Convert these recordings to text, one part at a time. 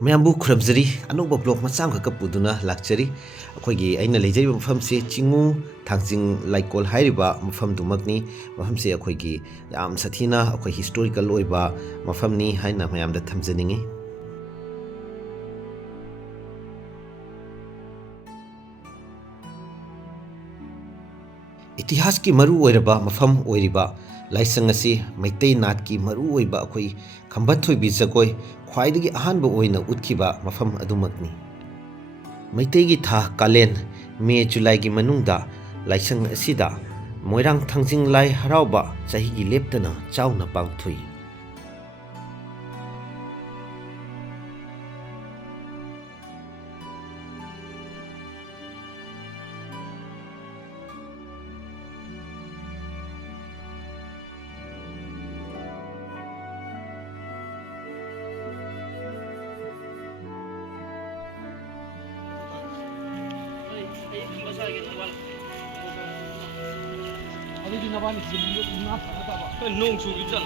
ꯃꯌꯥꯝꯕꯨ ꯈꯨꯔꯨꯝꯖꯔꯤ ꯑꯅꯧꯕ ꯕ꯭ꯂꯣꯛ ꯃꯆꯥ ꯑꯃꯈꯛ ꯄꯨꯗꯨꯅ ꯂꯥꯛꯆꯔꯤ ꯑꯩꯈꯣꯏꯒꯤ ꯑꯩꯅ ꯂꯩꯖꯔꯤꯕ ꯃꯐꯝꯁꯤ ꯆꯤꯡꯉꯨ ꯊꯥꯡꯖꯤꯡ ꯂꯥꯏꯀꯣꯜ ꯍꯥꯏꯔꯤꯕ ꯃꯐꯝꯗꯨꯃꯛꯅꯤ ꯃꯐꯝꯁꯤ ꯑꯩꯈꯣꯏꯒꯤ ꯌꯥꯝ ꯁꯥꯊꯤꯅ ꯑꯩꯈꯣꯏ ꯍꯤꯁꯇꯣꯔꯤꯀꯦꯜ ꯑꯣꯏꯕ ꯃꯐꯝꯅꯤ ꯍꯥꯏꯅ ꯃꯌꯥꯝꯗ ꯊꯝꯖꯅꯤꯡꯉꯤ ꯏꯇꯤꯍꯥꯁꯀꯤ ꯃꯔꯨ ꯑꯣꯏꯔꯕ ꯃꯐꯝ ꯑꯣꯏꯔꯤꯕ ꯂꯥꯏꯁꯪ ꯑꯁꯤ ꯃꯩꯇꯩ ꯅꯥꯠꯀꯤ ꯃꯔꯨ ꯑꯣꯏꯕ ꯑꯩꯈꯣꯏ ꯈꯝꯕ ꯊꯣꯏꯕꯤ ꯖꯒꯣꯏ ꯈ꯭ꯋꯥꯏꯗꯒꯤ ꯑꯍꯥꯟꯕ ꯑꯣꯏꯅ ꯎꯠꯈꯤꯕ ꯃꯐꯝ ꯑꯗꯨꯃꯛꯅꯤ ꯃꯩꯇꯩꯒꯤ ꯊꯥ ꯀꯥꯂꯦꯟ ꯃꯦ ꯖꯨꯂꯥꯏꯒꯤ ꯃꯅꯨꯡꯗ ꯂꯥꯏꯁꯪ ꯑꯁꯤꯗ ꯃꯣꯏꯔꯥꯡ ꯊꯥꯡꯖꯤꯡ ꯂꯥꯏ ꯍꯔꯥꯎꯕ ꯆꯍꯤꯒꯤ ꯂꯦꯞꯇꯅ ꯆꯥꯎꯅ ꯄꯥꯡꯊꯣꯛꯏ ꯑꯗꯨꯗꯤ ꯅꯕꯥꯅꯤ ꯉꯥ ꯐꯒꯗꯕ ꯅꯣꯡ ꯆꯨꯈꯤꯕ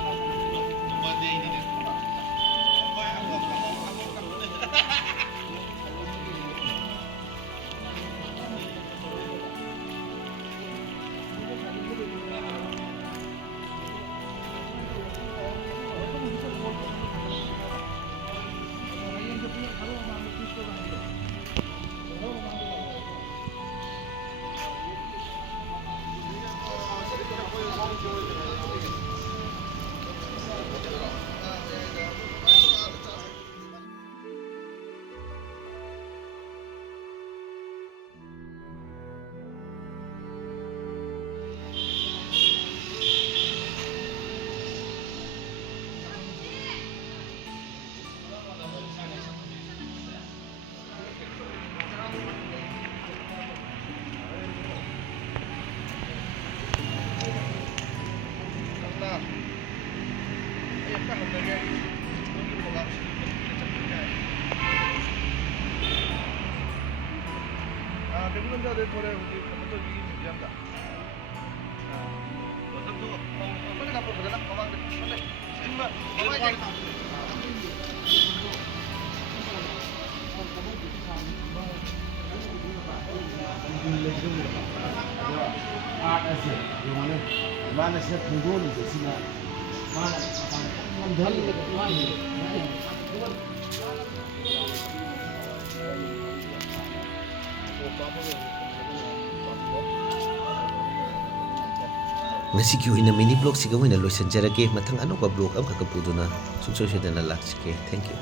대부분자들 돌에 우리 그것도 이기 준비한다. 빨리 가보 그러나 가방 빨리 정말 가방에 아가씨 이거는 만나서 공부는 있으나 만나 ꯉꯁꯤꯒꯤ ꯑꯣꯏꯅ ꯃꯤꯅꯤ ꯕ꯭ꯂꯣꯛꯁꯤꯒ ꯑꯣꯏꯅ ꯂꯣꯏꯁꯤꯟꯖꯔꯒꯦ ꯃꯊꯪ ꯑꯅꯧꯕ ꯕ꯭ꯂꯣꯛ ꯑꯃꯈꯛ ꯄꯨꯗꯨꯅ ꯁꯨꯡꯁꯣꯏ ꯁꯣꯏꯗꯅ ꯂꯥꯛꯆꯒꯦ ꯊꯦꯡꯛ ꯌꯨ